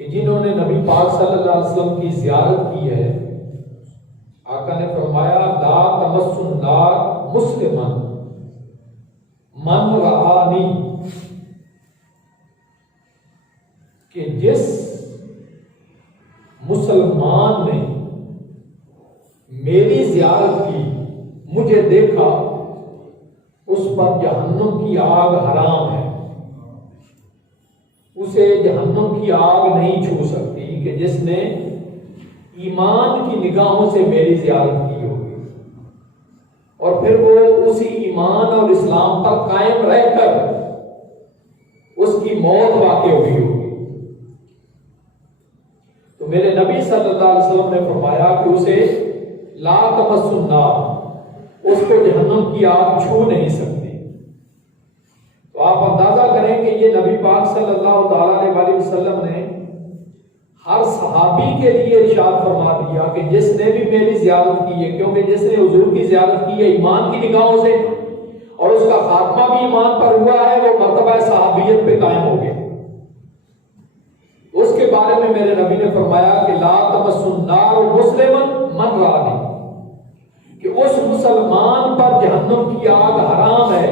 کہ جنہوں نے نبی پاک صلی اللہ علیہ وسلم کی زیارت کی ہے، آقا نے فرمایا لا تمس النار مسلمن من رآنی، کہ جس مسلمان نے میری زیارت کی، مجھے دیکھا، اس پر جہنم کی آگ حرام ہے، اسے جہنم کی آگ نہیں چھو سکتی کہ جس نے ایمان کی نگاہوں سے میری زیارت کی ہوگی، اور پھر وہ اسی ایمان اور اسلام پر قائم رہ کر اس کی موت واقع ہوئی ہوگی۔ تو میرے نبی صلی اللہ علیہ وسلم نے فرمایا کہ اسے لا تمس النار، اس کو جہنم کی آگ چھو نہیں سکتی۔ تو آپ اندازہ کریں کہ یہ نبی پاک صلی اللہ تعالی علیہ وسلم نے ہر صحابی کے لیے ارشاد فرما دیا کہ جس نے بھی میری زیارت کی ہے، کیونکہ جس نے حضور کی زیارت کی ہے ایمان کی نگاہوں سے اور اس کا خاتمہ بھی ایمان پر ہوا ہے، وہ مرتبہ صحابیت پہ قائم ہو گیا۔ اس کے بارے میں میرے نبی نے فرمایا کہ لا تمس النار مسلما من رآنی، کہ اس مسلمان پر جہنم کی آگ حرام ہے،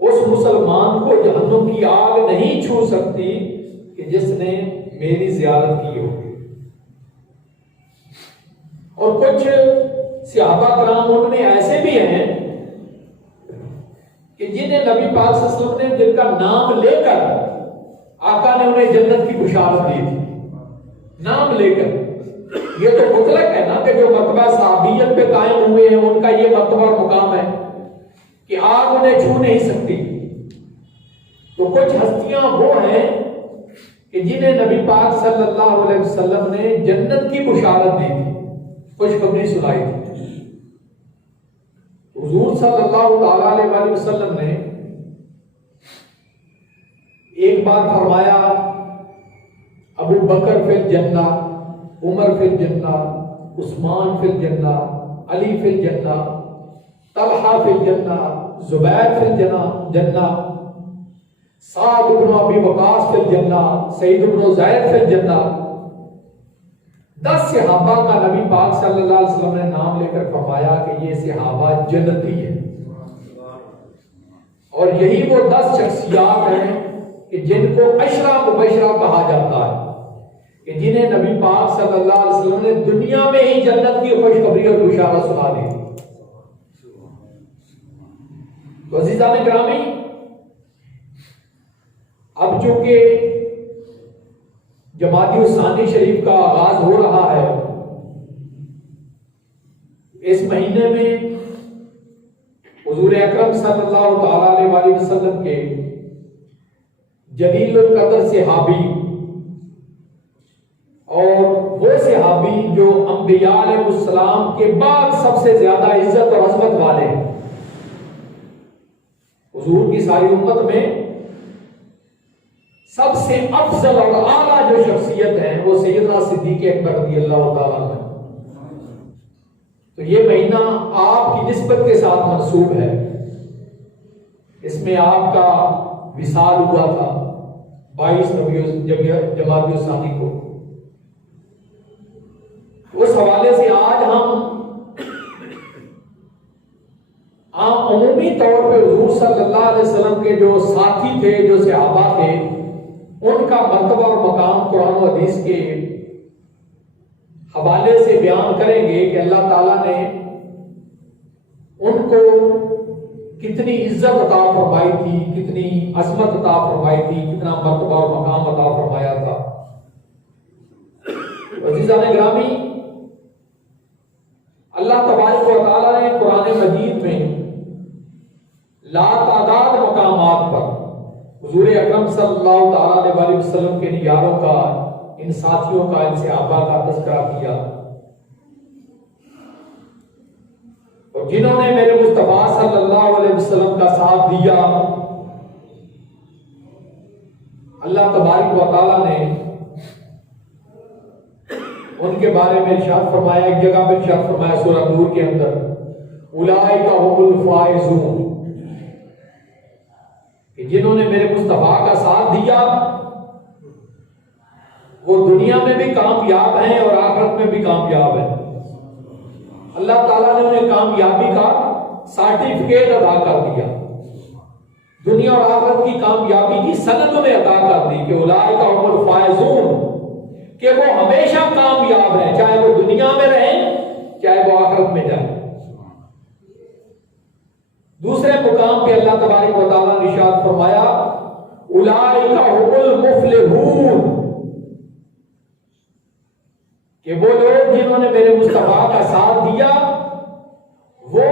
اس مسلمان کو جہنم کی آگ نہیں چھو سکتی کہ جس نے میری زیارت کی ہوگی۔ اور کچھ صحابہ کرام ان میں ایسے بھی ہیں کہ جنہیں نبی پاک صلی اللہ علیہ وسلم نے جن کا نام لے کر آقا نے انہیں جنت کی بشارت دی تھی، نام لے کر۔ یہ تو مطلق ہے نا کہ جو مرتبہ صحابیت پہ قائم ہوئے ہیں ان کا یہ مرتبہ اور مقام ہے کہ آگ انہیں چھو نہیں سکتی۔ تو کچھ ہستیاں وہ ہیں کہ جنہیں نبی پاک صلی اللہ علیہ وسلم نے جنت کی بشارت دی تھی، خوشخبری سنائی تھی۔ حضور صلی اللہ تعالی علیہ وسلم نے ایک بار فرمایا ابو بکر فی الجنہ، عمر فی الجنہ، عثمان فی الجنہ، علی فی الجنہ، طلحہ فی الجنہ، زبیر فی الجنہ، سعد بن ابی وقاص فی الجنہ، سعید بن زید فی الجنہ۔ 10 صحابہ کا نبی پاک صلی اللہ علیہ وسلم نے نام لے کر فرمایا کہ یہ صحابہ جنتی ہیں، اور یہی وہ 10 شخصیات ہیں کہ جن کو عشرہ مبشرہ کہا جاتا ہے، کہ جنہیں نبی پاک صلی اللہ علیہ وسلم نے دنیا میں ہی جنت کی خوشخبری اور بشارت سنا دی۔ تو عزیزان گرامی، اب چونکہ جمادی الثانی شریف کا آغاز ہو رہا ہے، اس مہینے میں حضور اکرم صلی اللہ تعالی علیہ وسلم کے جلیل القدر صحابی اور وہ صحابی جو انبیاء علیہ السلام کے بعد سب سے زیادہ عزت اور عظمت والے ہیں، حضور کی ساری امت میں سب سے افضل اور اعلیٰ جو شخصیت ہے وہ سیدنا صدیق اکبر رضی اللہ تعالیٰ عنہ۔ تو یہ مہینہ آپ کی نسبت کے ساتھ منسوب ہے، اس میں آپ کا وصال ہوا تھا 22 جمادی الثانی کو۔ اس حوالے سے آج ہم عمومی طور پہ حضور صلی اللہ علیہ وسلم کے جو ساتھی تھے، جو صحابہ تھے، ان کا مرتبہ اور مقام قرآن و حدیث کے حوالے سے بیان کریں گے کہ اللہ تعالیٰ نے ان کو کتنی عزت عطا فرمائی تھی، کتنی عظمت عطا فرمائی تھی، کتنا مرتبہ اور مقام عطا فرمایا تھا۔ عزیزان گرامی، اللہ تبارک و تعالیٰ نے قرآن مجید میں لا تعداد مقامات پر حضور اکرم صلی اللہ تعالی علیہ وسلم کے نیاروں کا، ان ساتھیوں کا، ان صحابہ کا تذکرہ کیا، اور جنہوں نے میرے مصطفیٰ صلی اللہ علیہ وسلم کا ساتھ دیا، اللہ تبارک و تعالیٰ نے ان کے بارے میں ارشاد فرمایا، ایک جگہ پہ ارشاد فرمایا سورہ نور کے اندر، اولئک هم الفائزون، کہ جنہوں نے میرے مصطفیٰ کا ساتھ دیا وہ دنیا میں بھی کامیاب ہیں اور آخرت میں بھی کامیاب ہیں. اللہ تعالیٰ نے انہیں کامیابی کا سرٹیفکیٹ ادا کر دیا, دنیا اور آخرت کی کامیابی کی سند انہیں عطا کر دی کہ اولئک هم الفائزون, کہ وہ ہمیشہ کامیاب ہیں, چاہے وہ دنیا میں رہیں چاہے وہ آخرت میں جائیں. دوسرے مقام پہ اللہ تبارک و تعالیٰ نے ارشاد فرمایا اولئک هم المفلحون, کہ وہ لوگ جنہوں نے میرے مصطفیٰ کا ساتھ دیا وہ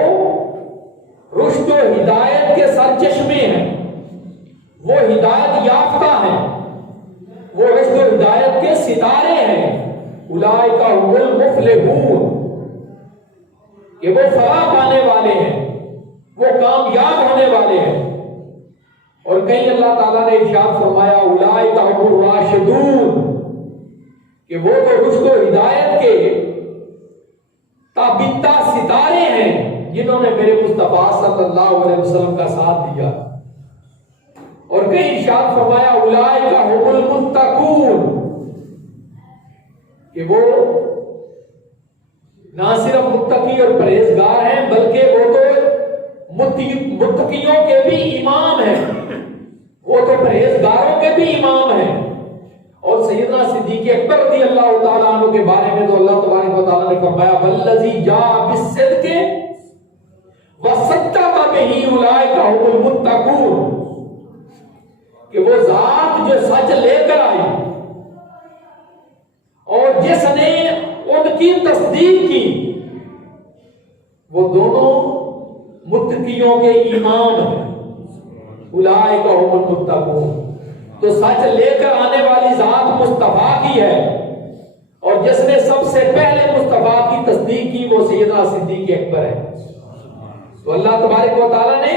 رشد و ہدایت کے سرچشمے ہیں, وہ ہدایت یافتہ ہیں, وہ رشد و ہدایت کے ستارے ہیں. اولئک هم المفلحون, کہ وہ فلاح پانے والے ہیں, وہ کامیاب ہونے والے ہیں. اور کہیں اللہ تعالیٰ نے ارشاد فرمایا اولئک هم الراشدون, کہ وہ تو رشد و ہدایت کے تابندہ ستارے ہیں جنہوں نے میرے مصطفیٰ صلی اللہ علیہ وسلم کا ساتھ دیا. اور کہیں ارشاد فرمایا اولئک هم المتقون, کہ وہ نہ صرف متقی اور پرہیزگار ہیں بلکہ وہ تو متقیوں کے بھی امام ہیں, وہ تو پرہیزگاروں کے بھی امام ہیں. اور سیدنا صدیق اکبر رضی اللہ تعالیٰ عنہ کے بارے میں تو اللہ تبارک و تعالیٰ نے فرمایا والذی جاء بالصدق وصدق بہ اولئک هم المتقون, کہ وہ ذات جو سچ لے کر آئی اور جس نے ان کی تصدیق کی وہ دونوں متقیوں کے امام ہیں. اولئک هم المتقون, تو سچ لے کر آنے والی ذات مصطفیٰ کی ہے, اور جس نے سب سے پہلے مصطفیٰ کی تصدیق کی وہ سیدنا صدیق اکبر ہے. تو اللہ تبارک و تعالیٰ نے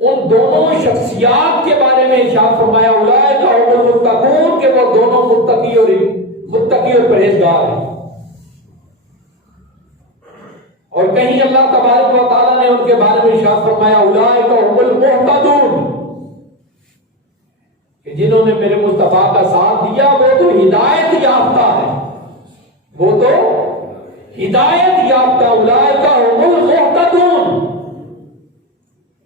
ان دونوں شخصیات کے بارے میں ارشاد فرمایا اولئک هم المتقون, کہ وہ دونوں متقی اور پرہیزگار ہیں. اور کہیں اللہ تبارک و تعالیٰ نے ان کے بارے میں ارشاد فرمایا اولئک هم المهتدون, کہ جنہوں نے میرے مصطفیٰ کا ساتھ دیا وہ تو ہدایت یافتہ ہے, وہ تو ہدایت یافتہ. اولئک هم المهتدون,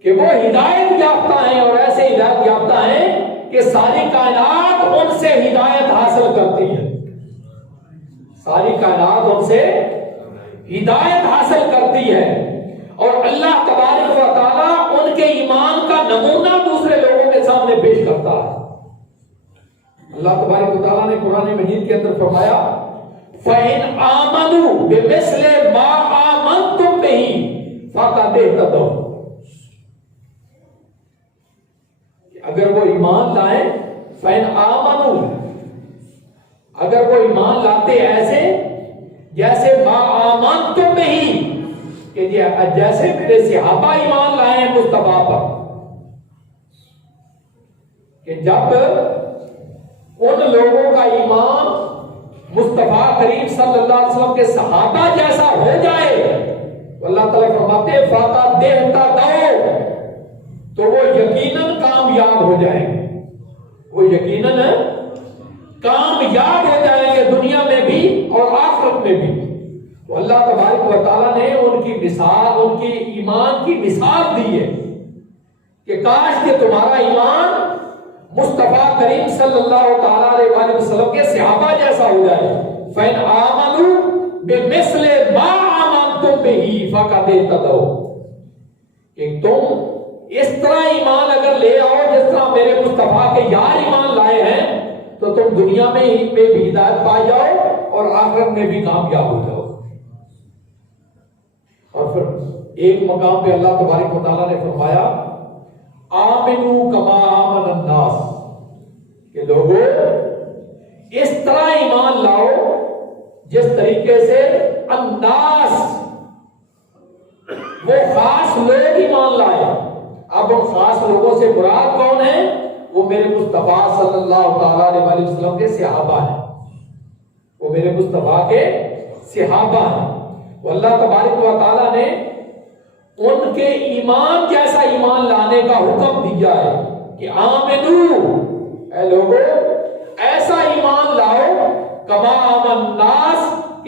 کہ وہ ہدایت یافتہ ہیں, اور ایسے ہدایت یافتہ ہیں کہ ساری کائنات ان سے ہدایت حاصل کرتی ہے, ساری کائنات ان سے ہدایت حاصل کرتی ہے. اور اللہ تبارک و تعالیٰ ان کے ایمان کا نمونہ دوسرے لوگوں کے سامنے پیش کرتا ہے. اللہ تبارک و تعالیٰ نے قرآن مجید کے اندر فرمایا فَإِنْ آمَنُوا بِمِثْلِ مَا آمَنْتُمْ بِهِ فَقَدْ اهْتَدَوْا, اگر وہ ایمان لائیں فَإِنْ آمَنُوا, اگر وہ ایمان لاتے ایسے جیسے ما آمنتم بِهِ, کہ جیسے میرے صحابہ ایمان لائے ہیں مصطفیٰ پر, کہ جب ان لوگوں کا ایمان مصطفیٰ کریم صلی اللہ علیہ وسلم کے صحابہ جیسا ہو جائے تو اللہ تعالیٰ فرماتے ہیں فَقَدْ اهْتَدَوْا, تو وہ یقیناً کامیاب ہو جائیں گے, وہ یقیناً کامیاب ہو جائیں گے دنیا میں بھی اور آخرت میں بھی. تو اللہ تبارک و تعالیٰ نے ان کی مثال, ان کی ایمان کی مثال دی ہے کہ کاش کہ تمہارا ایمان مصطفیٰ کریم صلی اللہ تعالیٰ علیہ وسلم کے صحابہ جیسا ہو جائے. فَإِنْ آمَنُوا بِمِثْلِ مَا آمَنْتُمْ بِهِ فَقَدْ اهْتَدَوْا, کہ تم اس طرح ایمان اگر لے آؤ جس طرح میرے مصطفیٰ کے یار ایمان لائے ہیں تو تم دنیا میں بھی ہدایت پا جاؤ اور آخرت میں بھی کامیاب ہو جاؤ. اور پھر ایک مقام پہ اللہ تبارک و تعالیٰ نے فرمایا آمنوا کما آمن الناس, کہ لوگوں اس طرح ایمان لاؤ جس طریقے سے الناس وہ خاص لوگ ایمان لائے. اب ان خاص لوگوں سے مراد کون ہے؟ وہ میرے مصطفیٰ صلی اللہ تعالیٰ علیہ وسلم کے صحابہ ہیں, وہ میرے مصطفیٰ کے صحابہ ہیں. وہ اللہ تبارک و تعالیٰ نے ان کے ایمان جیسا ایمان لانے کا حکم دیا ہے کہ آمنو, اے لوگوں ایسا ایمان لاؤ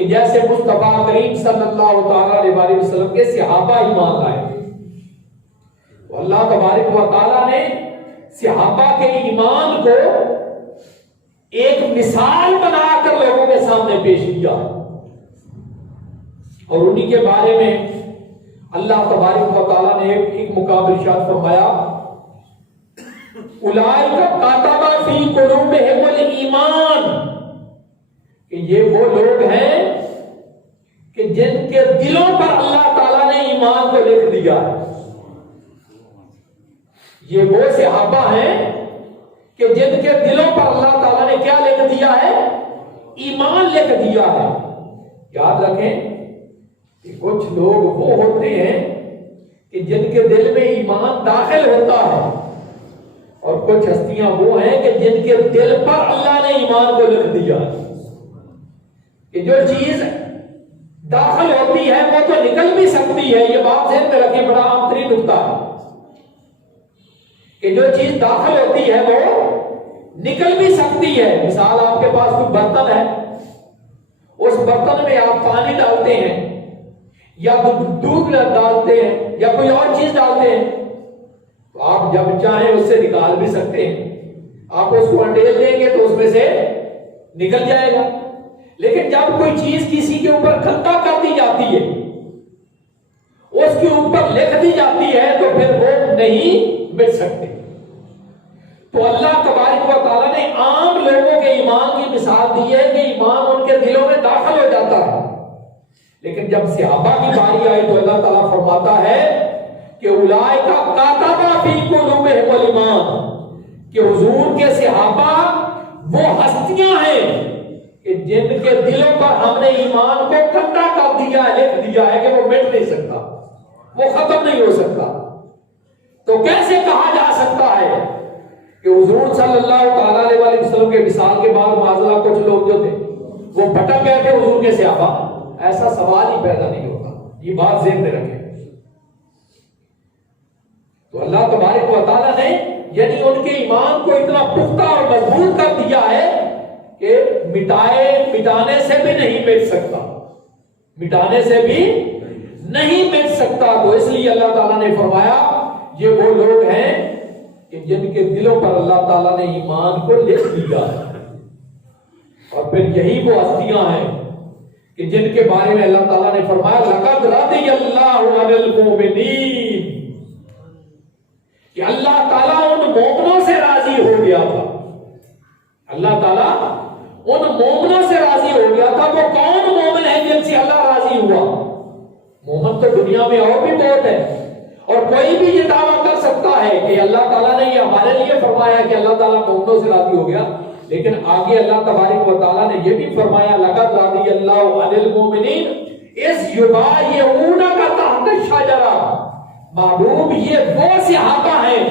کہ جیسے مصطفیٰ کریم صلی اللہ تعالی علیہ وسلم کے صحابہ ایمان لائے تھے، تو اللہ تبارک و تعالیٰ نے صحابہ کے ایمان کو ایک مثال بنا کر لوگوں کے سامنے پیش کیا، اور انہی کے بارے میں اللہ تبارک و تعالیٰ نے ایک مقام ارشاد فرمایا، اولئک کتب فی قلوبہم الایمان، کہ یہ وہ لوگ ہیں کہ جن کے دلوں پر اللہ تعالیٰ نے ایمان کو لکھ دیا ہے۔ یہ وہ صحابہ ہیں کہ جن کے دلوں پر اللہ تعالیٰ نے کیا لکھ دیا ہے؟ ایمان لکھ دیا ہے۔ یاد رکھیں کہ کچھ لوگ وہ ہوتے ہیں کہ جن کے دل میں ایمان داخل ہوتا ہے، اور کچھ ہستیاں وہ ہیں کہ جن کے دل پر اللہ نے ایمان کو لکھ دیا ہے، کہ جو چیز داخل ہوتی ہے وہ تو نکل بھی سکتی ہے۔ یہ بات ذہن میں رکھیں، بڑا عام ترین نکتہ ہے کہ جو چیز داخل ہوتی ہے وہ نکل بھی سکتی ہے۔ مثال، آپ کے پاس کوئی برتن ہے، اس برتن میں آپ پانی ڈالتے ہیں یا دودھ ڈالتے ہیں یا کوئی اور چیز ڈالتے ہیں، تو آپ جب چاہیں اس سے نکال بھی سکتے ہیں۔ آپ اس کو انڈیل دیں گے تو اس میں سے نکل جائے گا، لیکن جب کوئی چیز کسی کے اوپر کھٹا کر دی جاتی ہے، اس کے اوپر لکھ دی جاتی ہے، تو پھر وہ نہیں مٹ سکتے۔ تو اللہ تبارک و تعالیٰ نے عام لوگوں کے ایمان کی مثال دی ہے کہ ایمان ان کے دلوں میں داخل ہو جاتا ہے، لیکن جب صحابہ کی باری آئی تو اللہ تعالیٰ فرماتا ہے کہ اولئک کتب فی قلوبہم الایمان، کہ حضور کے صحابہ وہ ہستیاں ہیں کہ جن کے دلوں پر ہم نے ایمان کو کھٹا کر دیا ہے، لکھ دیا ہے کہ وہ مٹ نہیں سکتا، وہ ختم نہیں ہو سکتا۔ تو کیسے کہا جا سکتا ہے کہ حضور صلی اللہ تعالی علیہ وسلم کے وصال کے بعد معاذاللہ کچھ لوگ جو تھے وہ بھٹک گئے تھے حضور کے صحابہ؟ ایسا سوال ہی پیدا نہیں ہوتا، یہ بات ذہن میں رکھیں۔ تو اللہ تبارک و تعالیٰ نے یعنی ان کے ایمان کو اتنا پختہ اور مضبوط کر دیا ہے کہ مٹانے سے بھی نہیں مٹ سکتا، مٹانے سے بھی نہیں مٹ سکتا۔ تو اس لیے اللہ تعالیٰ نے فرمایا یہ وہ لوگ ہیں کہ جن کے دلوں پر اللہ تعالیٰ نے ایمان کو لکھ دیا ہے، اور پھر یہی وہ ہستیاں ہیں کہ جن کے بارے میں اللہ تعالیٰ نے فرمایا لقد رضی اللہ عن المؤمنین، کہ اللہ تعالیٰ ان مومنوں سے راضی ہو گیا تھا۔ اللہ تعالیٰ ان مومنوں سے راضی ہو گیا تھا۔ وہ کون مومن ہے جن سے اللہ راضی ہوا؟ مومن تو دنیا میں اور بھی بہت ہے، اور کوئی بھی یہ دعویٰ کر سکتا ہے کہ اللہ تعالیٰ نے یہ ہمارے لیے فرمایا کہ اللہ تعالیٰ مومنوں سے راضی ہو گیا، لیکن آگے اللہ تبارک و تعالیٰ نے یہ بھی فرمایا لقد رضی اللہ عن المؤمنین اذ یبایعونک تحت الشجرہ۔ معلوم یہ وہ صحابہ ہیں،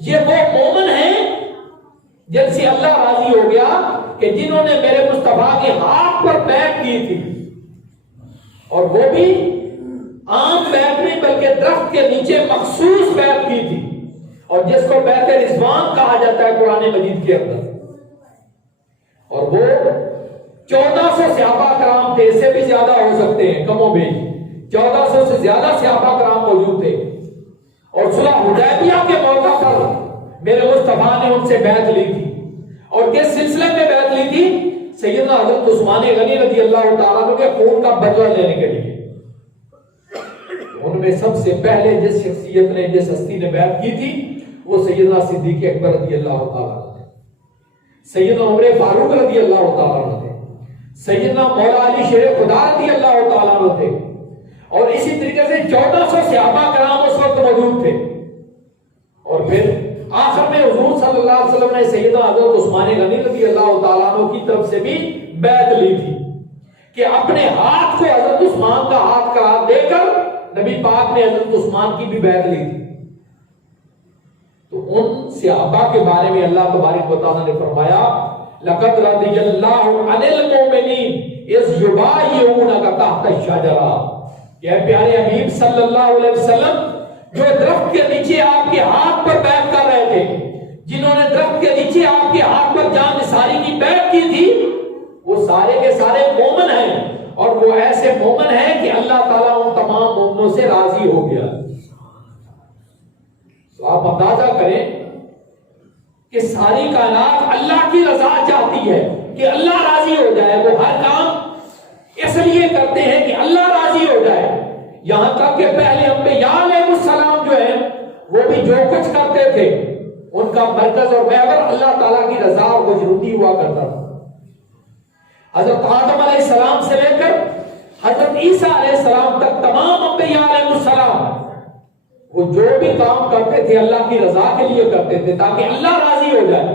یہ وہ مومن ہیں جن سے اللہ راضی ہو گیا کہ جنہوں نے میرے مصطفیٰ کے ہاتھ پر بیعت کی تھی، اور وہ بھی عام بیعت نہیں بلکہ درخت کے نیچے مخصوص بیعت کی تھی، اور جس کو بیعت رضوان کہا جاتا ہے قرآن مجید کے اندر۔ اور وہ 1400 صحابہ کرام تھے، اس سے بھی زیادہ ہو سکتے ہیں کم و بیش، 1400 سے زیادہ صحابہ کرام موجود تھے، اور صلح حدیبیہ کے موقع پر میرے مصطفیٰ نے ان سے بیعت لی تھی۔ اور کس سلسلے میں بیعت لی تھی؟ سیدنا حضرت عثمان غنی رضی اللہ تعالیٰ عنہ کے خون کا بدلہ لینے کے لیے۔ ان میں سب سے پہلے جس شخصیت نے، جس ہستی نے بیعت کی تھی وہ سیدنا صدیق اکبر رضی اللہ تعالیٰ عنہ تھے، سیدنا عمر فاروق رضی اللہ تعالیٰ عنہ تھے، سیدنا مولا علی شیر خدا رضی اللہ تعالیٰ عنہ تھے، اور اسی طریقے سے 1400 صحابہ کرام اس وقت موجود تھے۔ اور پھر آخر میں حضور صلی اللہ علیہ وسلم نے سیدنا حضرت عثمان غنی رضی اللہ تعالیٰ عنہ کی طرف سے بھی بیعت لی تھی کہ اپنے ہاتھ کو حضرت عثمان کا ہاتھ قرار دے کر نبی پاک نے حضرت عثمان کی بھی بیعت لی تھی۔ تو ان صحابہ کے بارے میں اللہ تبارک و تعالیٰ نے فرمایا لقد رضی اللہ عن المؤمنین اذ یبایعونک تحت الشجرہ، کہ پیارے حبیب صلی اللہ علیہ وسلم جو درخت کے نیچے آپ کے ہاتھ پر بیعت کر رہے تھے، جنہوں نے درخت کے نیچے آپ کے ہاتھ پر جان نثاری کی بیعت کی تھی، وہ سارے کے سارے مومن ہیں، اور وہ ایسے مومن ہیں کہ اللہ تعالیٰ ان تمام مومنوں سے راضی ہو گیا۔ تو آپ اندازہ کریں کہ ساری کائنات اللہ کی رضا چاہتی ہے کہ اللہ راضی ہو جائے، وہ ہر کام اس لیے کرتے ہیں کہ اللہ راضی ہو جائے۔ یہاں تک کہ پہلے انبیاء علیہ السلام جو ہیں وہ بھی جو کچھ کرتے تھے ان کا مرکز اور محور اللہ تعالیٰ کی رضا اور خوشنودی ہوا کرتا تھا۔ حضرت آدم علیہ السلام سے لے کر حضرت عیسیٰ علیہ السلام تک تمام انبیاء علیہ السلام وہ جو بھی کام کرتے تھے اللہ کی رضا کے لیے کرتے تھے تاکہ اللہ راضی ہو جائے۔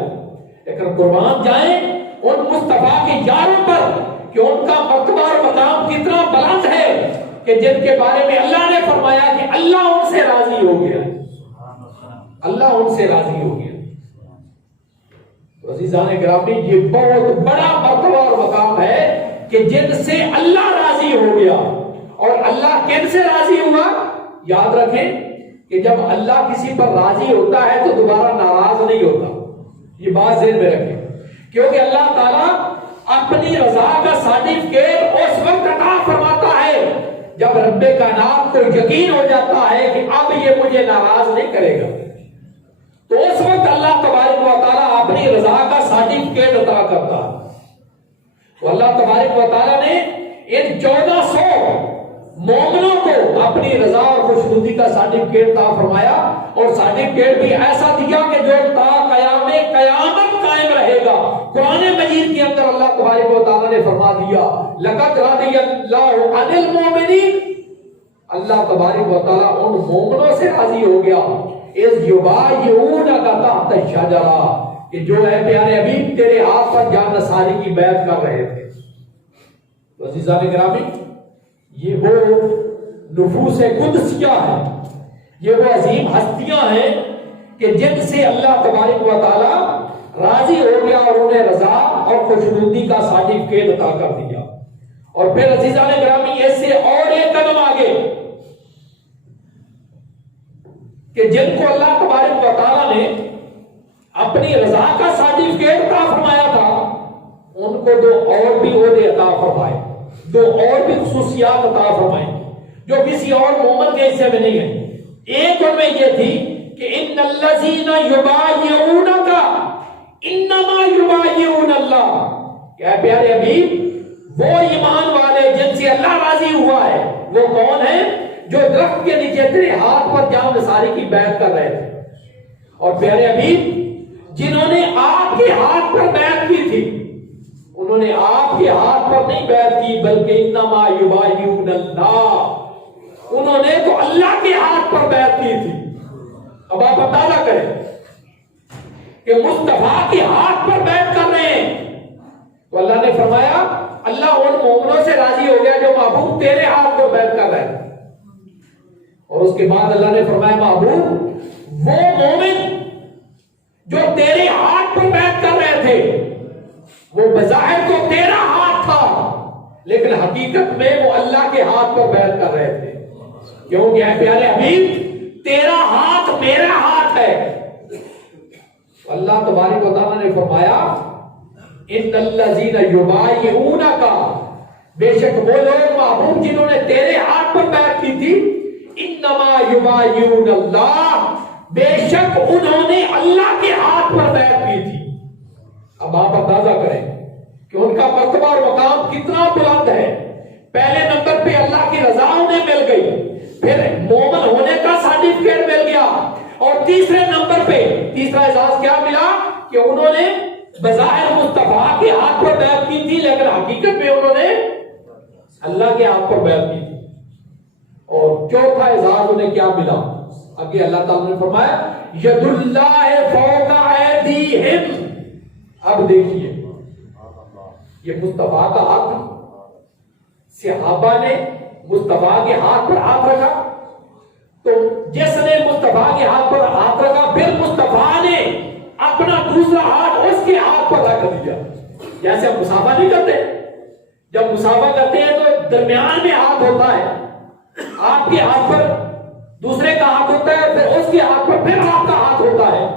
لیکن قربان جائیں ان مصطفیٰ کے یاروں پر کہ ان کا مرتبہ اور مقام کتنا بلند ہے کہ جن کے بارے میں اللہ نے فرمایا کہ اللہ ان سے راضی ہو گیا، اللہ ان سے راضی ہو گیا۔ تو عزیزان گرامی یہ بہت بڑا مرتبہ اور مقام ہے کہ جن سے اللہ راضی ہو گیا۔ اور اللہ کن سے راضی ہوا؟ یاد رکھیں کہ جب اللہ کسی پر راضی ہوتا ہے تو دوبارہ ناراض نہیں ہوتا، یہ بات ذہن میں رکھیں، کیونکہ اللہ تعالیٰ اپنی رضا کا سرٹیفکیٹ اس وقت عطا فرماتا ہے جب رب کائنات کو یقین ہو جاتا ہے کہ اب یہ مجھے ناراض نہیں کرے گا، تو اس وقت اللہ تبارک و تعالیٰ اپنی رضا کا سرٹیفکیٹ عطا کرتا ہے۔ تو اللہ تبارک و تعالیٰ نے ان 1400 مومنوں کو اپنی رضا اور خوشنودی کا سرٹیفکیٹ عطا فرمایا، اور سرٹیفکیٹ بھی ایسا دیا کہ جو تا قیامت قائم رہے گا۔ قرآن مجید کے اندر اللہ تبارک و تعالیٰ نے فرما دیا لقد رضی اللہ عن المؤمنین، اللہ تبارک و تعالیٰ ان مومنوں سے راضی ہو گیا اذ یبایعونک تحت الشجرہ، کہ جو ہے پیارے حبیب تیرے ہاتھ پر جان نثاری کی بیعت کر رہے تھے۔ تو عزیزان گرامی یہ وہ نفوس قدسیہ ہیں، یہ وہ عظیم ہستیاں ہیں کہ جن سے اللہ تبارک و تعالیٰ راضی ہو گیا اور انہیں رضا اور خوشنودی کا سرٹیفکیٹ عطا کر دیا۔ اور پھر عزیزان گرامی اس سے اور ایک قدم آگے کہ جن کو اللہ تبارک و تعالیٰ نے اپنی رضا کا سرٹیفکیٹ عطا فرمایا تھا ان کو دو اور بھی عہدے عطا فرمائے، دو اور بھی خصوصیات عطا فرمائے جو کسی اور مومن کے حصے میں نہیں ہے۔ ایک ان میں یہ تھی کہ ان الذین یبایعونک انما یبایعون اللہ، کہ پیارے حبیب وہ ایمان والے جن سے اللہ راضی ہوا ہے وہ کون ہیں؟ جو درخت کے نیچے تیرے ہاتھ پر جان نثاری کی بیعت کر رہے تھے۔ اور پیارے حبیب جنہوں نے آپ کے ہاتھ پر بیعت کی تھی انہوں نے آپ کے ہاتھ پر نہیں بیعت کی بلکہ انما یبایعون اللہ، انہوں نے تو اللہ کے ہاتھ پر بیعت کی تھی۔ اب آپ اندازہ کریں کہ مصطفیٰ کے ہاتھ پر بیعت کر رہے ہیں تو اللہ نے فرمایا اللہ ان مومنوں سے راضی ہو گیا جو محبوب تیرے ہاتھ پر بیعت کر رہے ہیں۔ اور اس کے بعد اللہ نے فرمایا محبوب وہ مومن جو تیرے ہاتھ پر بیعت کر رہے تھے وہ بظاہر تو تیرا ہاتھ تھا لیکن حقیقت میں وہ اللہ کے ہاتھ پر بیعت کر رہے تھے، کیونکہ اے پیارے حبیب تیرا ہاتھ میرا ہاتھ ہے۔ اللہ تبارک و تعالیٰ نے فرمایا ان الذین یبایعونک، بے شک وہ لوگ محبوب جنہوں نے تیرے ہاتھ پر بیعت کی تھی، انما یبایعون اللہ، بے شک انہوں نے اللہ کے ہاتھ پر بیعت کی تھی۔ اب آپ اندازہ کریں کہ ان کا مرتبہ اور مقام کتنا بلند ہے۔ پہلے نمبر پہ اللہ کی رضا انہیں مل گئی، پھر مومن ہونے کا سرٹیفکیٹ مل گیا، اور تیسرے نمبر پہ تیسرا اعزاز کیا ملا کہ انہوں نے بظاہر مصطفیٰ کے ہاتھ پر بیعت کی تھی لیکن حقیقت میں انہوں نے اللہ کے ہاتھ پر بیعت کی تھی۔ اور چوتھا اعزاز انہیں کیا ملا؟ آگے اللہ تعالیٰ نے فرمایا ید اللہ فوق ایدیہم۔ اب دیکھیے یہ مصطفیٰ کا ہاتھ، صحابہ نے مصطفیٰ کے ہاتھ پر ہاتھ رکھا، تو جس نے مصطفیٰ کے ہاتھ پر ہاتھ رکھا پھر مصطفیٰ نے اپنا دوسرا ہاتھ اس کے ہاتھ پر رکھ دیا۔ جیسے ہم مصافحہ نہیں کرتے، جب مصافحہ کرتے ہیں تو درمیان میں ہاتھ ہوتا ہے، آپ کے ہاتھ پر دوسرے کا ہاتھ ہوتا ہے، پھر اس کے ہاتھ پر پھر آپ کا ہاتھ ہوتا ہے۔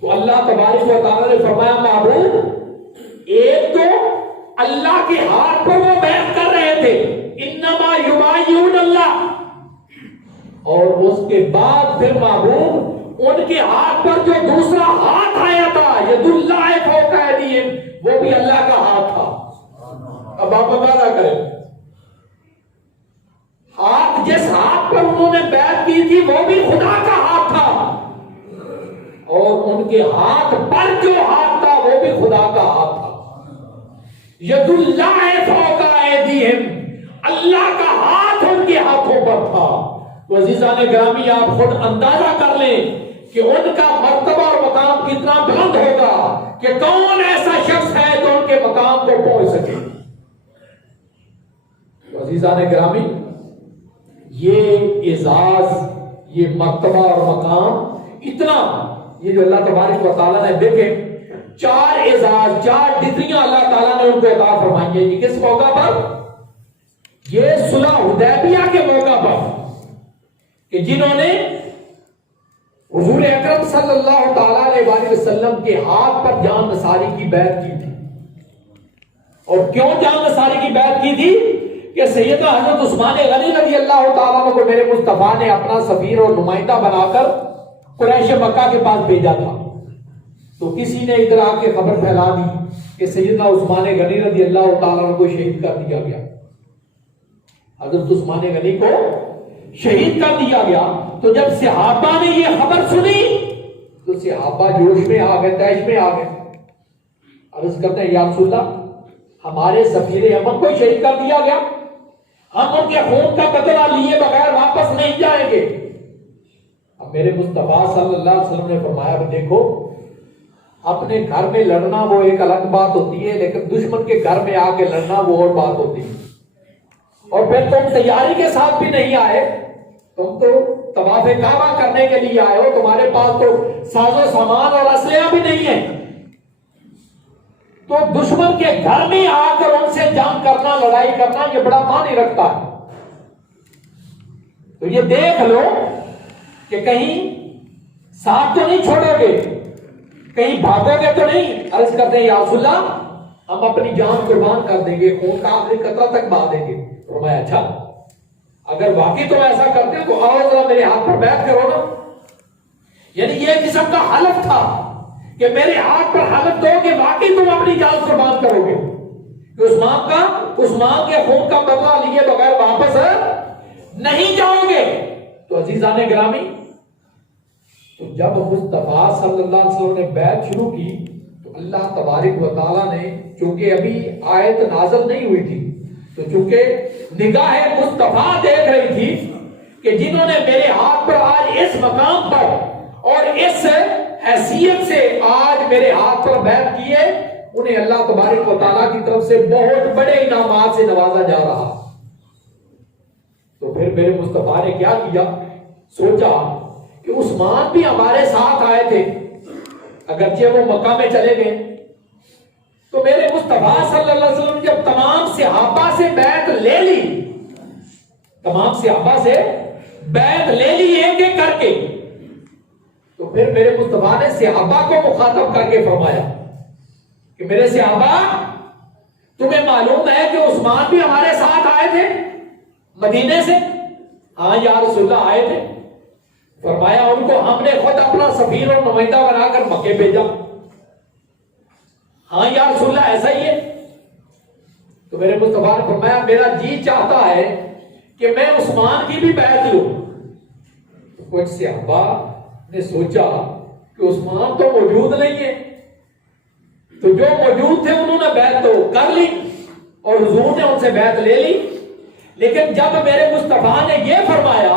تو اللہ تبارک و تعالیٰ نے فرمایا محبوب ایک تو اللہ کے ہاتھ پر وہ بیعت کر رہے تھے انما یبایعون اللہ، اور اس کے بعد پھر محبوب ان کے ہاتھ پر جو دوسرا ہاتھ آیا تھا ید اللہ فوق ایدیہم، وہ بھی اللہ کا ہاتھ تھا۔ اب آپ اندازہ کریں، ہاتھ جس ہاتھ پر انہوں نے بیعت کی تھی وہ بھی خدا کا ہاتھ تھا، اور ان کے ہاتھ پر جو ہاتھ تھا وہ بھی خدا کا ہاتھ تھا۔ ید اللہ فوق ایدیہم، اللہ کا ہاتھ ان کے ہاتھوں پر تھا۔ تو عزیزان گرامی، آپ خود اندازہ کر لیں کہ ان کا مرتبہ اور مقام کتنا بلند ہوگا، کہ کون ایسا شخص ہے جو ان کے مقام کو پہنچ سکے۔ تو عزیزان گرامی، یہ اعزاز، یہ مرتبہ اور مقام اتنا، یہ جو اللہ تبارک و تعالیٰ نے دیکھے 4 اعزاز، 4 ڈگریاں اللہ تعالیٰ نے ان کو عطا فرمائی ہیں۔ یہ کس موقع پر؟ یہ صلح حدیبیہ کے موقع پر، کہ جنہوں نے حضور اکرم صلی اللہ تعالیٰ علیہ وسلم کے ہاتھ پر جان نثاری کی بیعت کی تھی۔ اور کیوں جان نثاری کی بیعت کی تھی؟ کہ سیدنا حضرت عثمان غنی رضی اللہ تعالیٰ عنہ کو میرے مصطفیٰ نے اپنا سفیر اور نمائندہ بنا کر قریش مکہ کے پاس بھیجا تھا۔ تو کسی نے ادھر آ کے خبر پھیلا دی کہ سیدنا عثمان غنی رضی اللہ تعالیٰ عنہ کو شہید کر دیا گیا، حضرت عثمان غنی کو شہید کر دیا گیا۔ تو جب صحابہ نے یہ خبر سنی تو صحابہ جوش میں آ گئے، تیش میں آ گئے، عرض کرتے ہیں یا رسول اللہ، ہمارے سفیر امن کو شہید کر دیا گیا، ہم ان کے خون کا بدلہ لیے بغیر واپس نہیں جائیں گے۔ اب میرے مصطفیٰ صلی اللہ علیہ وسلم نے فرمایا کہ دیکھو، اپنے گھر میں لڑنا وہ ایک الگ بات ہوتی ہے، لیکن دشمن کے گھر میں آ کے لڑنا وہ اور بات ہوتی ہے۔ اور پھر تم تیاری کے ساتھ بھی نہیں آئے، تم تو طواف کعبہ کرنے کے لیے آئے ہو، تمہارے پاس تو ساز و سامان اور اسلحہ بھی نہیں ہے، تو دشمن کے گھر میں آ کر ان سے جنگ کرنا، لڑائی کرنا، یہ بڑا معنی رکھتا ہے۔ تو یہ دیکھ لو کہ کہیں ساتھ تو نہیں چھوڑو گے، کہیں بھاگو گے تو نہیں۔ عرض کرتے ہیں یا رسول اللہ، ہم اپنی جان قربان کر دیں گے، خون کا آخری قطرہ تک بہا دیں گے۔ فرمایا اچھا، اگر واقعی تم ایسا کرتے ہو تو آؤ ذرا میرے ہاتھ پر بیعت کرو نا۔ یعنی یہ قسم کا حلف تھا کہ میرے ہاتھ پر حلف دو کہ واقعی تم اپنی جان قربان کرو گے، کہ عثمان کے خون کا بدلہ لیے بغیر واپس نہیں جاؤ گے۔ تو عزیزان گرامی، تو جب مصطفیٰ صلی اللہ علیہ وسلم نے بیعت شروع کی تو اللہ تبارک و تعالیٰ نے، چونکہ ابھی آیت نازل نہیں ہوئی تھی، تو چونکہ نگاہ مصطفیٰ دیکھ رہی تھی کہ جنہوں نے میرے ہاتھ پر آج اس مقام پر اور اس حیثیت سے آج میرے ہاتھ پر بیعت کی ہے، انہیں اللہ تبارک و تعالیٰ کی طرف سے بہت بڑے انعامات سے نوازا جا رہا۔ تو پھر میرے مصطفیٰ نے کیا کیا؟ سوچا کہ عثمان بھی ہمارے ساتھ آئے تھے، اگرچہ وہ مکہ میں چلے گئے، تو میرے مصطفیٰ صلی اللہ علیہ وسلم جب تمام صحابہ سے بیعت لے لی، تمام صحابہ سے بیعت لے لی ایک ایک کر کے، تو پھر میرے مصطفیٰ نے صحابہ کو مخاطب کر کے فرمایا کہ میرے صحابہ، تمہیں معلوم ہے کہ عثمان بھی ہمارے ساتھ آئے تھے مدینے سے؟ ہاں یا رسول اللہ آئے تھے۔ فرمایا ان کو ہم نے خود اپنا سفیر اور نمائندہ بنا کر مکے بھیجا۔ ہاں یا رسول اللہ ایسا ہی ہے؟ تو میرے مصطفیٰ نے فرمایا میرا جی چاہتا ہے کہ میں عثمان کی بھی بیعت لوں۔ کچھ صحابہ نے سوچا کہ عثمان تو موجود نہیں ہے، تو جو موجود تھے انہوں نے بیعت تو کر لی اور حضور نے ان سے بیعت لے لی، لیکن جب میرے مصطفیٰ نے یہ فرمایا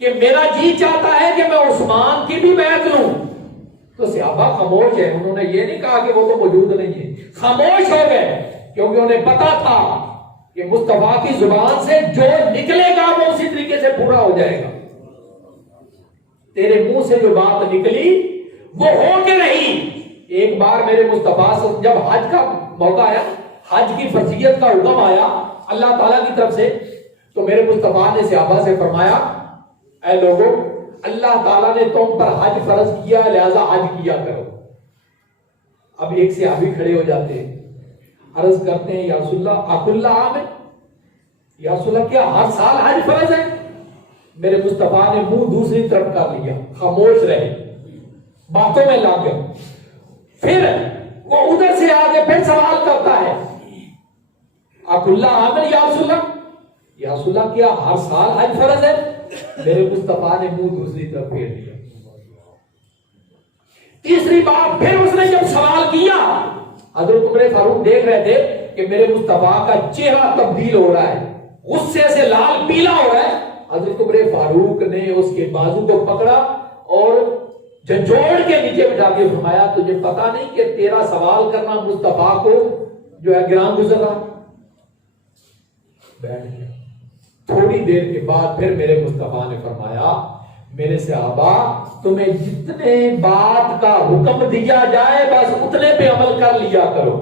کہ میرا جی چاہتا ہے کہ میں عثمان کی بھی بیعت لوں، تو صحابہ خاموش ہے، انہوں نے یہ نہیں کہا کہ وہ تو موجود نہیں ہے، خاموش ہو گئے، کیونکہ انہیں پتا تھا کہ مصطفیٰ کی زبان سے جو نکلے گا وہ اسی طریقے سے پورا ہو جائے گا۔ تیرے منہ سے جو بات نکلی وہ ہو کے رہی۔ ایک بار میرے مصطفیٰ سے جب حج کا موقع آیا، حج کی فرضیت کا حکم آیا اللہ تعالیٰ کی طرف سے، تو میرے مصطفیٰ نے صحابہ سے فرمایا اے لوگوں، اللہ تعالیٰ نے تم پر حج فرض کیا، لہذا حج کیا کرو۔ اب ایک صحابی کھڑے ہو جاتے ہیں، عرض کرتے ہیں یا رسول اللہ اکل عام ہے، یا رسول اللہ کیا ہر سال حج فرض ہے؟ میرے مصطفیٰ نے منہ دوسری طرف کر لیا، خاموش رہے، باتوں میں لا گئے۔ پھر وہ ادھر سے آگے پھر سوال کرتا ہے، اکلّہ عامر یا رسول اللہ، یا رسول اللہ کیا ہر سال حج فرض ہے؟ میرے مصطفیٰ نے منہ دوسری طرف پھیر دیا۔ تیسری بار پھر اس نے جب سوال کیا، حضرت عمر فاروق دیکھ رہے تھے کہ میرے مصطفیٰ کا چہرہ تبدیل ہو رہا ہے، غصے سے لال پیلا ہو رہا ہے۔ حضرت عمر فاروق نے اس کے بازو کو پکڑا اور جھنجھوڑ کے نیچے بٹھا کے فرمایا، تجھے پتا نہیں کہ تیرا سوال کرنا مصطفیٰ کو جو ہے گران گزر رہا؟ بیٹھ گیا۔ تھوڑی دیر کے بعد پھر میرے مصطفیٰ نے فرمایا، میرے صحابہ تمہیں جتنے بات کا حکم دیا جائے بس اتنے پہ عمل کر لیا کرو۔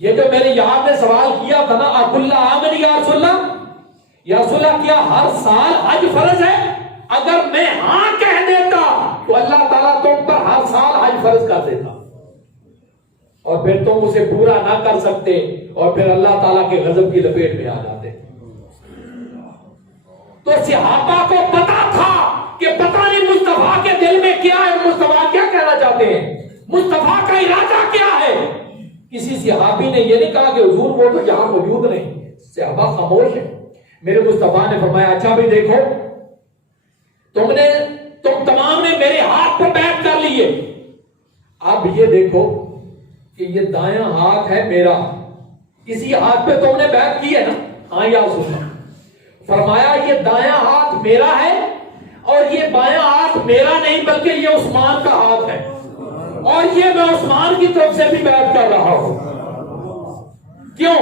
یہ جو میرے یار نے سوال کیا تھا نا، اکلّہ عامر یا رسول اللہ، یا رسول اللہ کیا ہر سال حج فرض ہے؟ اگر میں ہاں کہہ دیتا تو اللہ تعالیٰ تم پر ہر سال حج فرض کر دیتا، اور پھر تم اسے پورا نہ کر سکتے اور پھر اللہ تعالیٰ کے غضب کی لپیٹ میں آ جاتے۔ تو صحابہ کو پتا تھا کہ پتہ نہیں مصطفیٰ کے دل میں کیا ہے، مصطفیٰ کیا کہنا چاہتے ہیں، مصطفیٰ کا ارادہ کیا ہے۔ کسی صحابی نے یہ نہیں کہا کہ حضور وہ تو یہاں موجود نہیں، صحابہ خاموش ہے۔ میرے مصطفیٰ نے فرمایا، اچھا بھی دیکھو، تم تمام نے میرے ہاتھ پر بیعت کر لیے، اب یہ دیکھو کہ یہ دایاں ہاتھ ہے میرا، اسی ہاتھ پہ تم نے بیعت کی ہے نا؟ ہاں یا رسول اللہ۔ فرمایا یہ دایاں ہاتھ میرا ہے اور یہ بایاں ہاتھ میرا نہیں بلکہ یہ عثمان کا ہاتھ ہے، اور یہ میں عثمان کی طرف سے بھی بیعت کر رہا ہوں۔ کیوں؟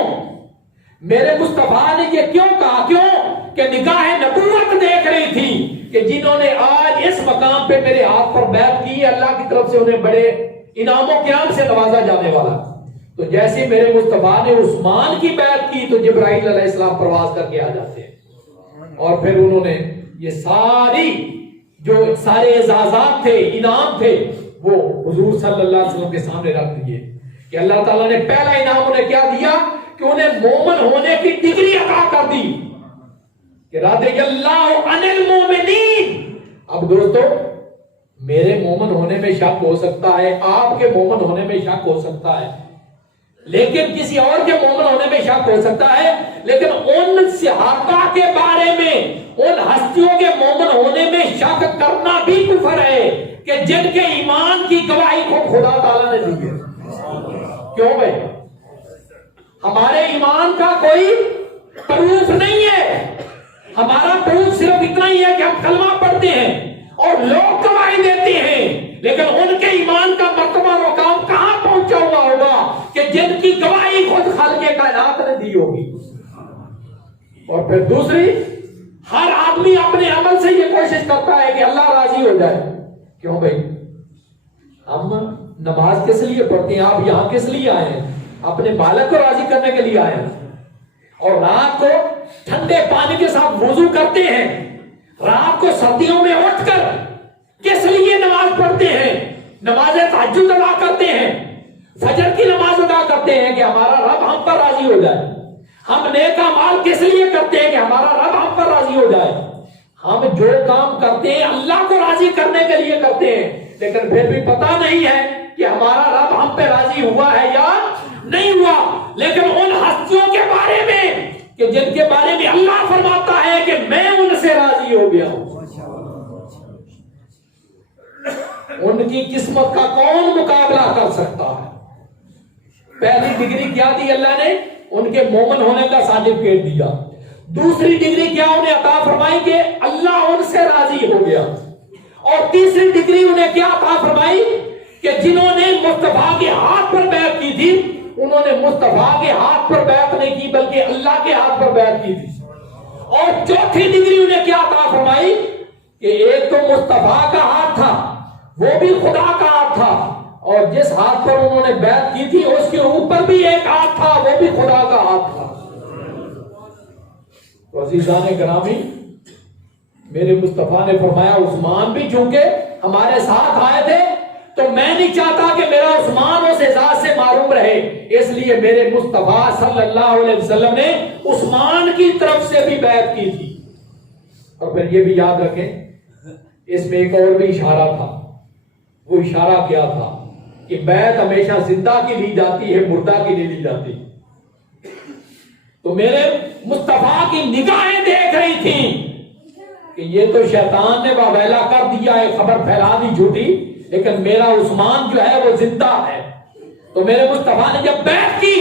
میرے مصطفیٰ نے یہ کیوں کہا؟ کیوں کہ نگاہ نبوت دیکھ رہی تھی کہ جنہوں نے آج اس مقام پہ میرے ہاتھ پر بیعت کی، اللہ کی طرف سے انہیں بڑے انعام و کرام سے نوازا جانے والا۔ تو جیسے میرے مصطفیٰ نے عثمان کی بیعت کی تو جبرائیل علیہ السلام پرواز کر کے آ جاتے ہیں، اور پھر انہوں نے یہ سارے اعزازات تھے، انعام تھے، وہ حضور صلی اللہ علیہ وسلم کے سامنے رکھ دیے کہ اللہ تعالیٰ نے پہلا انعام انہیں کیا دیا کہ انہیں مومن ہونے کی ڈگری عطا کر دی کہ رضی اللہ عن المومنین۔ اب دوستو، میرے مومن ہونے میں شک ہو سکتا ہے، آپ کے مومن ہونے میں شک ہو سکتا ہے، لیکن کسی اور کے مومن ہونے میں شک ہو سکتا ہے، لیکن ان صحابہ کے بارے میں، ان ہستیوں کے مومن ہونے میں شک کرنا بھی کفر ہے کہ جن کے ایمان کی گواہی کو خدا تعالیٰ نے دی ہے۔ کیوں بھائی؟ ہمارے ایمان کا کوئی پروف نہیں ہے، ہمارا پروف صرف اتنا ہی ہے کہ ہم کلمہ پڑھتے ہیں اور لوگ گواہی دیتے ہیں، لیکن ان کے ایمان کا مرتبہ مقام کہاں پہنچا ہوا ہوگا کہ جن کی گواہی خود خالق کائنات نے دی ہوگی۔ اور پھر دوسری، ہر آدمی اپنے عمل سے یہ کوشش کرتا ہے کہ اللہ راضی ہو جائے۔ کیوں بھائی؟ ہم نماز کس لیے پڑھتے ہیں؟ آپ یہاں کس لیے آئے ہیں؟ اپنے بالک کو راضی کرنے کے لیے آئے ہیں، اور رات کو ٹھنڈے پانی کے ساتھ وضو کرتے ہیں، رات کو سردیوں میں اٹھ کر کس لیے نماز پڑھتے ہیں؟ نماز تہجد ادا کرتے ہیں، فجر کی نماز ادا کرتے ہیں کہ ہمارا رب ہم پر راضی ہو جائے۔ ہم نیک اعمال کس لیے کرتے ہیں کہ ہمارا رب ہم پر راضی ہو جائے۔ ہم جو کام کرتے ہیں اللہ کو راضی کرنے کے لیے کرتے ہیں، لیکن پھر بھی پتہ نہیں ہے کہ ہمارا رب ہم پہ راضی ہوا ہے یا نہیں ہوا۔ لیکن ان ہستیوں کے بارے میں کہ جن کے بارے میں اللہ فرماتا ہے کہ میں ان سے راضی ہو گیا ہوں، ان کی قسمت کا کون مقابلہ کر سکتا ہے؟ پہلی ڈگری کیا دی اللہ نے؟ ان کے مومن ہونے کا سرٹیفکیٹ دیا۔ دوسری ڈگری کیا انہیں عطا فرمائی کہ اللہ ان سے راضی ہو گیا، اور تیسری ڈگری انہیں کیا عطا فرمائی کہ جنہوں نے مصطفیٰ کے ہاتھ پر بیعت کی تھی انہوں نے مصطفیٰ کے ہاتھ پر بیعت نہیں کی بلکہ اللہ کے ہاتھ پر بیعت کی تھی۔ اور چوتھی ڈگری انہیں کیا عطا فرمائی کہ ایک تو مصطفیٰ کا ہاتھ تھا، وہ بھی خدا کا ہاتھ تھا، اور جس ہاتھ پر انہوں نے بیعت کی تھی اس کے اوپر بھی ایک ہاتھ تھا، وہ بھی خدا کا ہاتھ تھا۔ تو عزیزان گرامی، میرے مصطفیٰ نے فرمایا عثمان بھی چونکہ ہمارے ساتھ آئے تھے تو میں نہیں چاہتا کہ میرا عثمان اس اعزاز سے محروم رہ رہے، اس لیے میرے مصطفیٰ صلی اللہ علیہ وسلم نے عثمان کی طرف سے بھی بیعت کی تھی۔ اور پھر یہ بھی یاد رکھیں، اس میں ایک اور بھی اشارہ تھا۔ وہ اشارہ کیا تھا کہ بیعت ہمیشہ زندہ کی لی جاتی ہے، مردہ کی نہیں لی جاتی۔ تو میرے مصطفیٰ کی نگاہیں دیکھ رہی تھیں کہ یہ تو شیطان نے واویلا کر دیا ہے، خبر پھیلا دی جھوٹی، لیکن میرا عثمان جو ہے وہ زندہ ہے۔ تو میرے مصطفیٰ نے جب بیعت کی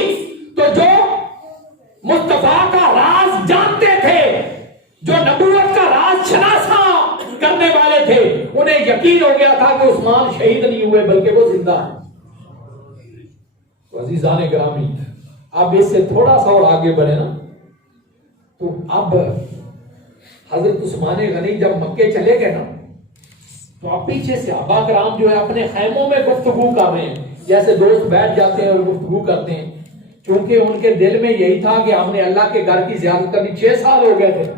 تو جو مصطفیٰ کا راز جانتے تھے، جو نبوت کا راز شناسا کرنے والے تھے، انہیں یقین ہو گیا تھا کہ عثمان شہید نہیں ہوئے بلکہ وہ زندہ ہے۔ عزیزان گرامی، اب اس سے تھوڑا سا اور آگے بڑھے نا، تو اب حضرت عثمان غنی جب مکے چلے گئے نا، تو اب پیچھے صحابہ کرام جو ہے اپنے خیموں میں گفتگو کر رہے ہیں، جیسے دوست بیٹھ جاتے ہیں اور گفتگو کرتے ہیں، کیونکہ ان کے دل میں یہی تھا کہ ہم نے اللہ کے گھر کی زیارت کرنی، 6 سال ہو گئے تھے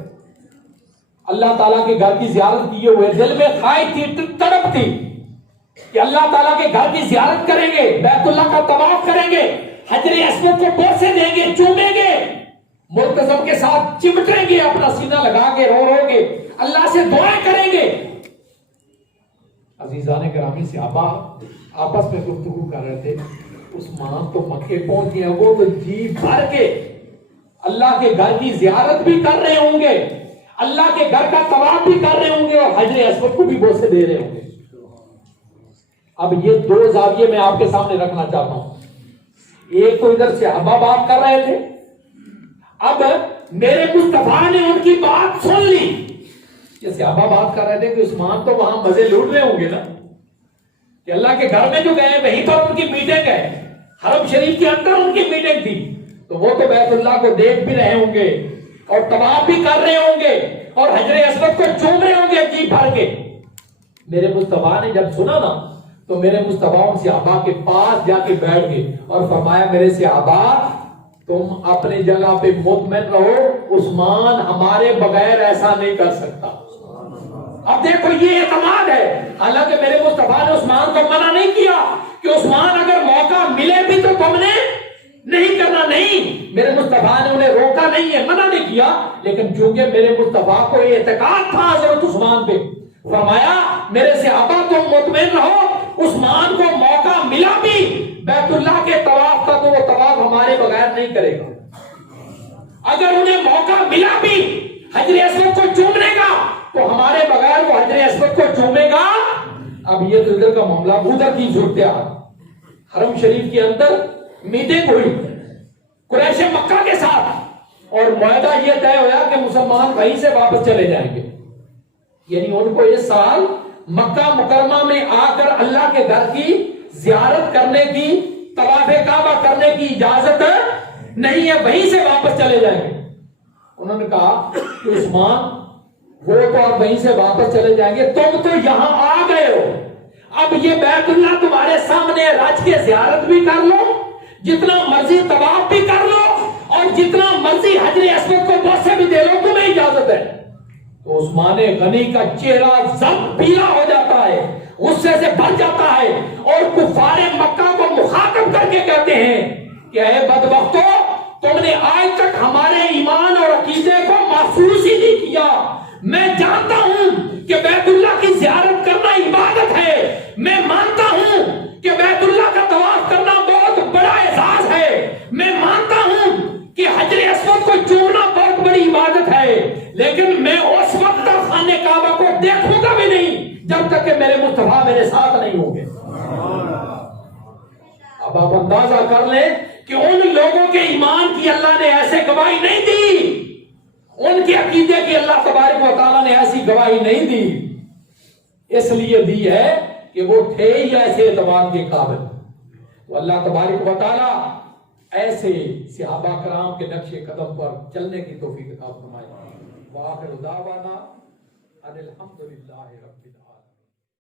اللہ تعالیٰ کے گھر کی زیارت کیے ہوئے، دل میں خواہش تھی، تڑپ تھی کہ اللہ تعالیٰ کے گھر کی زیارت کریں گے، بیت اللہ کا طواف کریں گے، حجر اسود کو بوسے دیں گے، چومیں گے، ملتزم کے ساتھ چمٹیں گے، اپنا سینہ لگا کے رو رو کے اللہ سے دعائیں کریں گے۔ عزیزان گرامی، صحابہ آپس میں گفتگو کر رہے تھے، عثمان تو مکے پہنچ گیا، وہ تو جی بھر کے اللہ کے گھر کی زیارت بھی کر رہے ہوں گے، اللہ کے گھر کا طواف بھی کر رہے ہوں گے، اور حجر اسود کو بھی بوسے دے رہے ہوں گے۔ اب یہ 2 زاویے میں آپ کے سامنے رکھنا چاہتا ہوں۔ ایک تو ادھر صحابہ بات کر رہے تھے، اب میرے مصطفیٰ نے ان کی بات سن لی۔ یہ صحابہ بات کر رہے تھے کہ عثمان تو وہاں مزے لوٹ رہے ہوں گے نا، کہ اللہ کے گھر میں جو گئے وہیں تو ان کی میٹنگ ہے، حرم شریف کے اندر ان کی میٹنگ تھی، تو وہ تو بیت اللہ کو دیکھ بھی رہے ہوں گے اور طواف بھی کر رہے ہوں گے اور حجر اسود کو چوم رہے ہوں گے جی بھر کے۔ میرے مصطفیٰ نے جب سنا نا، تو میرے مصطفیٰ ان صحابہ کے پاس جا کے بیٹھ گئے اور فرمایا، میرے صحابہ تم اپنی جگہ پہ مطمئن رہو، عثمان ہمارے بغیر ایسا نہیں کر سکتا۔ اب دیکھو یہ اعتماد ہے، حالانکہ میرے مصطفیٰ نے عثمان کو منع نہیں کیا کہ عثمان اگر موقع ملے بھی تو تم نے نہیں کرنا، نہیں، میرے مصطفیٰ نے انہیں روکا نہیں ہے، منع نہیں کیا، لیکن چونکہ میرے مصطفیٰ کو یہ اعتقاد تھا حضرت عثمان پہ، فرمایا میرے صحابہ تم مطمئن رہو، عثمان کو موقع ملا بھی بیت اللہ کے طواف کا تو وہ طواف ہمارے بغیر نہیں کرے گا، اگر انہیں موقع ملا بھی حجر اسود کو چومنے کا تو ہمارے بغیر وہ حجر اسود کو چومے گا۔ اب یہ تو ادھر کا معاملہ، ادھر کی صورتحال، حرم شریف کے اندر میٹنگ ہوئی قریش مکہ کے ساتھ، اور معاہدہ یہ طے ہوا کہ مسلمان وہیں سے واپس چلے جائیں گے، یعنی ان کو اس سال مکہ مکرمہ میں آ کر اللہ کے گھر کی زیارت کرنے کی، طواف کعبہ کرنے کی اجازت نہیں ہے، وہیں سے واپس چلے جائیں گے۔ انہوں نے کہا کہ عثمان وہ تو آپ وہیں سے واپس چلے جائیں گے، تم تو یہاں آ گئے ہو، اب یہ بیت اللہ تمہارے سامنے، رج کے زیارت بھی کر لو، جتنا مرضی طواف بھی کر لو، اور جتنا مرضی حجر اسود کو بوسے بھی دے لو، تمہیں اجازت ہے۔ تو عثمان غنی کا چہرہ زب پیلا ہو جاتا ہے، غصے سے بھر جاتا ہے، اور کفار مکہ کو مخاطب کر کے کہتے ہیں کہ اے بدبختو، تم نے آج تک ہمارے ایمان اور عقیدے کو محفوظ ہی نہیں کیا۔ میں جانتا ہوں کہ بیت اللہ کی زیارت کرنا عبادت ہے، میں مانتا ہوں کہ بیت اللہ کا طواف کرنا بہت بڑا اعزاز ہے، میں مانتا ہوں کہ حجر اسود کو چومنا بہت بڑی عبادت ہے، لیکن میں اس وقت تک خانہ کعبہ کو دیکھوں گا بھی نہیں جب تک کہ میرے مصطفیٰ میرے ساتھ نہیں ہوں گے۔ اب آپ اندازہ کر لیں کہ ان لوگوں کے ایمان کی اللہ نے ایسے گواہی نہیں دی، ان کے عقیدے کی اللہ تبارک و تعالیٰ نے ایسی گواہی نہیں دی، اس لیے دی ہے کہ وہ تھے ہی ایسے اعتماد کے قابل۔ تو اللہ تبارک و تعالیٰ ایسے صحابہ کرام کے نقش قدم پر چلنے کی توفیق عطا فرمائے۔ وآخر دعوانا ان الحمدللہ رب العالمین۔